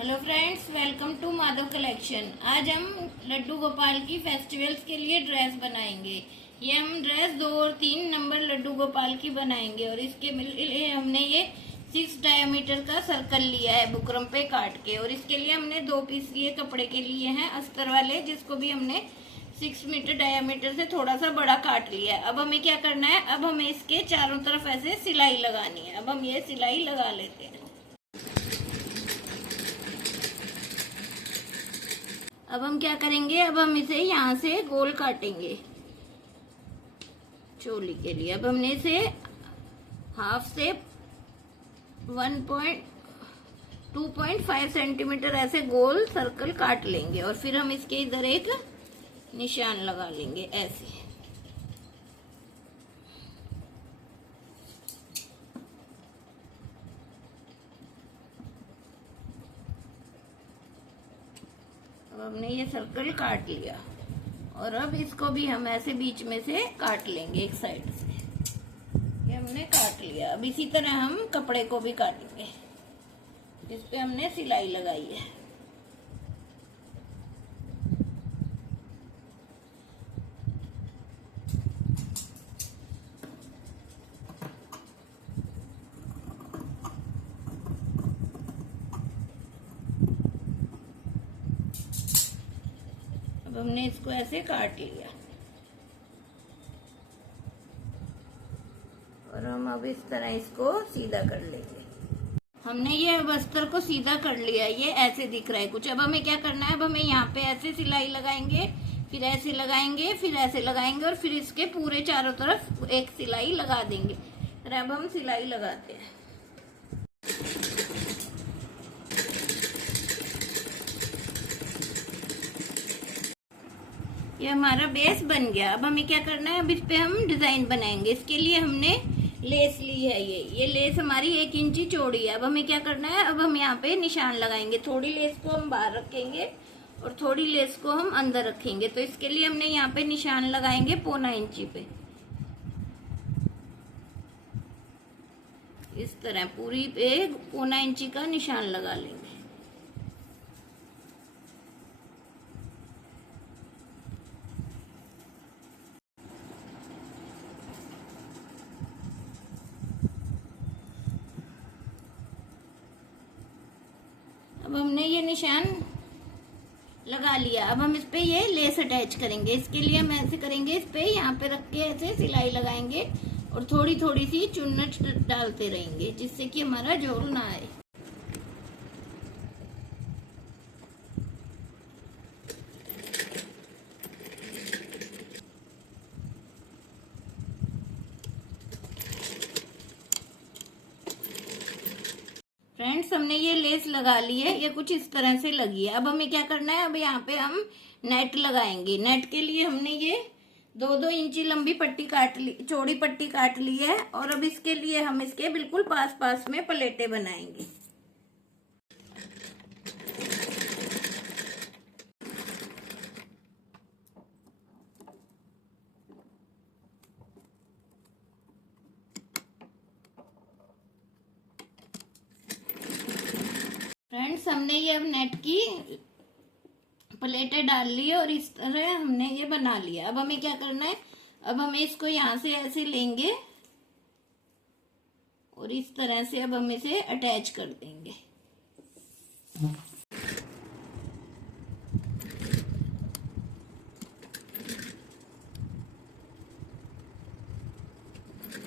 Hello friends, welcome to Madhav collection. आज हम लड्डू गोपाल की फेस्टिवल्स के लिए ड्रेस बनाएंगे। ये हम ड्रेस 2 और 3 नंबर लड्डू गोपाल की बनाएंगे और इसके लिए हमने ये 6 डायमीटर का सर्कल लिया है बुकरम पे काट के। और इसके लिए हमने 2 पीस ये कपड़े के लिए हैं अस्तर वाले, जिसको भी हमने 6 मीटर डायमीटर से थोड़ा सा बड़ा काट लिया है। अब हमें क्या करना है, अब हमें इसके चारों तरफ ऐसे सिलाई लगानी है। अब हम ये सिलाई लगा लेते हैं। अब हम क्या करेंगे, अब हम इसे यहाँ से गोल काटेंगे चोली के लिए। अब हमने इसे हाफ से 2.5 सेंटीमीटर ऐसे गोल सर्कल काट लेंगे और फिर हम इसके इधर एक निशान लगा लेंगे ऐसे। अब हमने ये सर्कल काट लिया और अब इसको भी हम ऐसे बीच में से काट लेंगे एक साइड से। ये हमने काट लिया। अब इसी तरह हम कपड़े को भी काटेंगे जिस पे हमने सिलाई लगाई है। अब हमने इसको ऐसे काट लिया और हम अब इस तरह इसको सीधा कर लेंगे। हमने ये अस्तर को सीधा कर लिया, ये ऐसे दिख रहा है कुछ। अब हमें क्या करना है, अब हमें यहाँ पे ऐसे सिलाई लगाएंगे, फिर ऐसे लगाएंगे, फिर ऐसे लगाएंगे और फिर इसके पूरे चारों तरफ एक सिलाई लगा देंगे। और अब हम सिलाई लगाते हैं। ये हमारा बेस बन गया। अब हमें क्या करना है, अब इस पे हम डिजाइन बनाएंगे। इसके लिए हमने लेस ली है। ये लेस हमारी 1 इंची चौड़ी है। अब हमें क्या करना है, अब हम यहाँ पे निशान लगाएंगे। थोड़ी लेस को हम बाहर रखेंगे और थोड़ी लेस को हम अंदर रखेंगे। तो इसके लिए हमने यहाँ पे निशान लगाएंगे 1.25 इंची पे। इस तरह पूरी पे 1.25 इंची का निशान लगा लेंगे। अब हमने ये निशान लगा लिया। अब हम इस पे ये लेस अटैच करेंगे। इसके लिए हम ऐसे करेंगे, इस पे यहाँ पे रख के ऐसे सिलाई लगाएंगे और थोड़ी थोड़ी सी चुन्नट डालते रहेंगे जिससे कि हमारा जोड़ ना आए। फ्रेंड्स, हमने ये लेस लगा ली है, ये कुछ इस तरह से लगी है। अब हमें क्या करना है, अब यहाँ पे हम नेट लगाएंगे। नेट के लिए हमने ये 2-2 इंची लंबी पट्टी काट ली, चौड़ी पट्टी काट ली है। और अब इसके लिए हम इसके बिल्कुल पास पास में प्लेटें बनाएंगे। फ्रेंड्स, हमने ये अब नेट की प्लेटें डाल ली है और इस तरह हमने ये बना लिया। अब हमें क्या करना है, अब हमें इसको यहाँ से ऐसे लेंगे और इस तरह से अब हम इसे अटैच कर देंगे।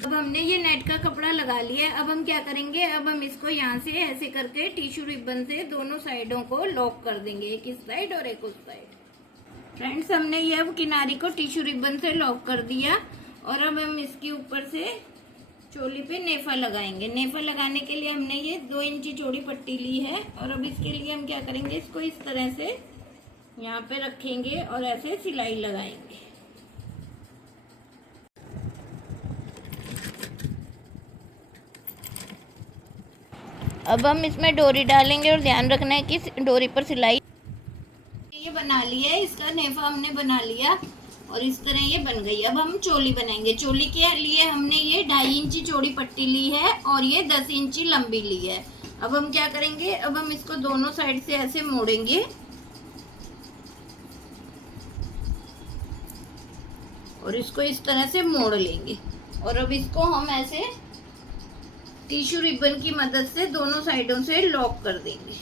अब हमने ये नेट का कपड़ा लगा लिया है। अब हम क्या करेंगे, अब हम इसको यहाँ से ऐसे करके टिश्यू रिबन से दोनों साइडों को लॉक कर देंगे, एक इस साइड और एक उस साइड। फ्रेंड्स, हमने ये अब किनारे को टिश्यू रिबन से लॉक कर दिया और अब हम इसके ऊपर से चोली पे नेफा लगाएंगे। नेफा लगाने के लिए हमने ये 2 इंची चौड़ी पट्टी ली है और अब इसके लिए हम क्या करेंगे, इसको इस तरह से यहाँ पे रखेंगे और ऐसे सिलाई लगाएंगे। अब हम इसमें डोरी डालेंगे और ध्यान रखना है कि डोरी पर सिलाई। ये बना लिया है, इसका नेफा हमने बना लिया और इस तरह ये बन गई। अब हम चोली बनाएंगे। चोली के लिए हमने ये 2.5 इंची चौड़ी पट्टी ली है और ये 10 इंची लंबी ली है। अब हम क्या करेंगे, अब हम इसको दोनों साइड से ऐसे मोड़ेंगे और इसको इस तरह से मोड़ लेंगे। और अब इसको हम ऐसे टिश्यू रिबन की मदद से दोनों साइडों से लॉक कर देंगे।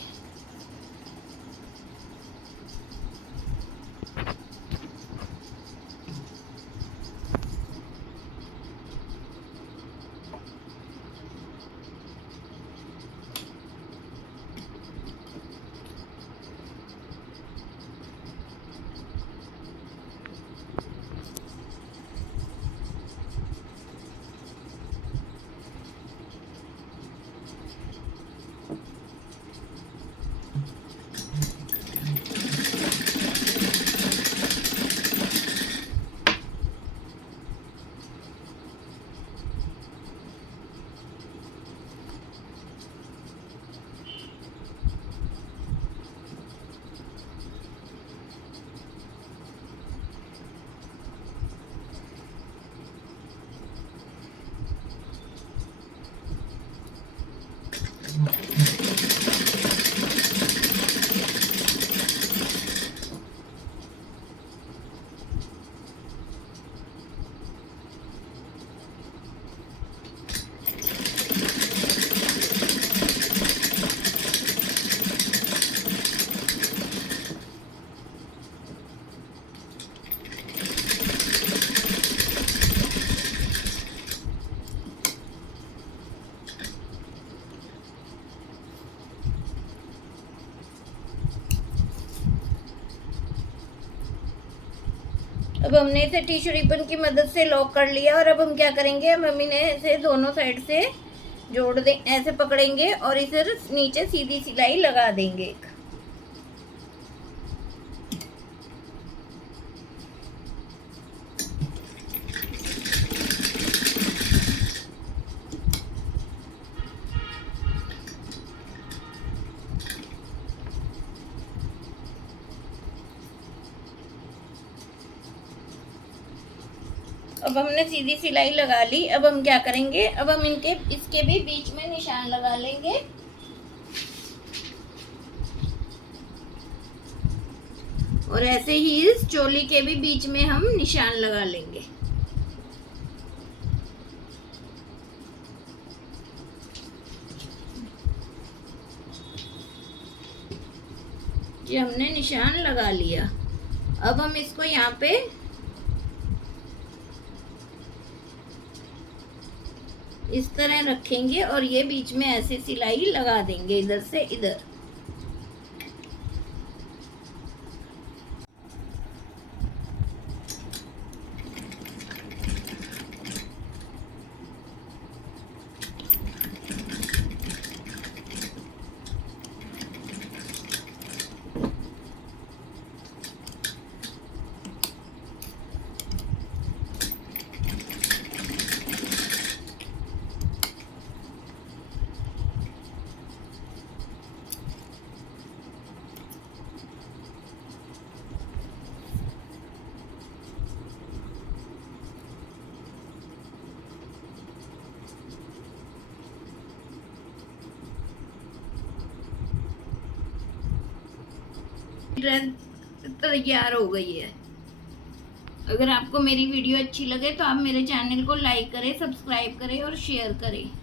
अब हमने इसे टिश्यू रिबन की मदद से लॉक कर लिया और अब हम क्या करेंगे, हम इन्हें ऐसे दोनों साइड से जोड़ दें, ऐसे पकड़ेंगे और इसे नीचे सीधी सिलाई लगा देंगे। अब हमने सीधी सिलाई लगा ली। अब हम क्या करेंगे, अब हम इसके भी बीच में निशान लगा लेंगे। और ऐसे ही इस चोली के भी बीच में हम निशान लगा लेंगे। ये हमने निशान लगा लिया। अब हम इसको यहाँ पे इस तरह रखेंगे और ये बीच में ऐसे सिलाई लगा देंगे इधर से इधर। ड्रेस तैयार हो गई है। अगर आपको मेरी वीडियो अच्छी लगे तो आप मेरे चैनल को लाइक करें, सब्सक्राइब करें और शेयर करें।